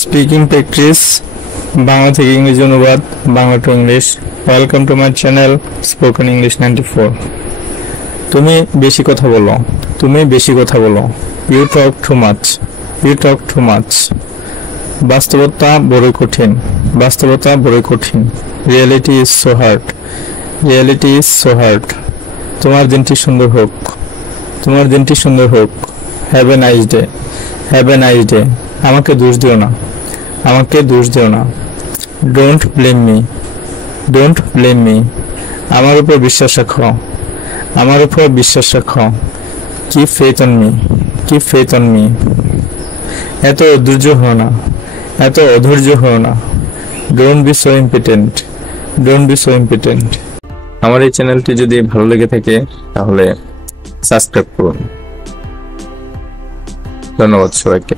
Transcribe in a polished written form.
Speaking practice Bangla থেকে ইংরেজি অনুবাদ Bangla to English. Welcome to my channel spoken English 94। তুমি বেশি কথা বলো, তুমি বেশি কথা বলো। You talk too much, you talk too much. বাস্তবতা বড়ই কঠিন, বাস্তবতা বড়ই কঠিন। Reality is so hard, reality is so hard. তোমার দিনটি সুন্দর হোক, তোমার দিনটি সুন্দর হোক। Have a nice day, have a nice day. আমাকে দোষ দিও না, আমাকে দোষ দিও না। Don't blame me, don't blame me. আমার উপর বিশ্বাস রাখো, আমার উপর বিশ্বাস রাখো। Keep faith on me, keep faith on me. এত অধৈর্য হও না, এত অধৈর্য হও না। Don't be so impatient, don't be so impatient. আমার এই চ্যানেলটি যদি ভালো লেগে থাকে তাহলে সাবস্ক্রাইব করুন। ধন্যবাদ সবাইকে।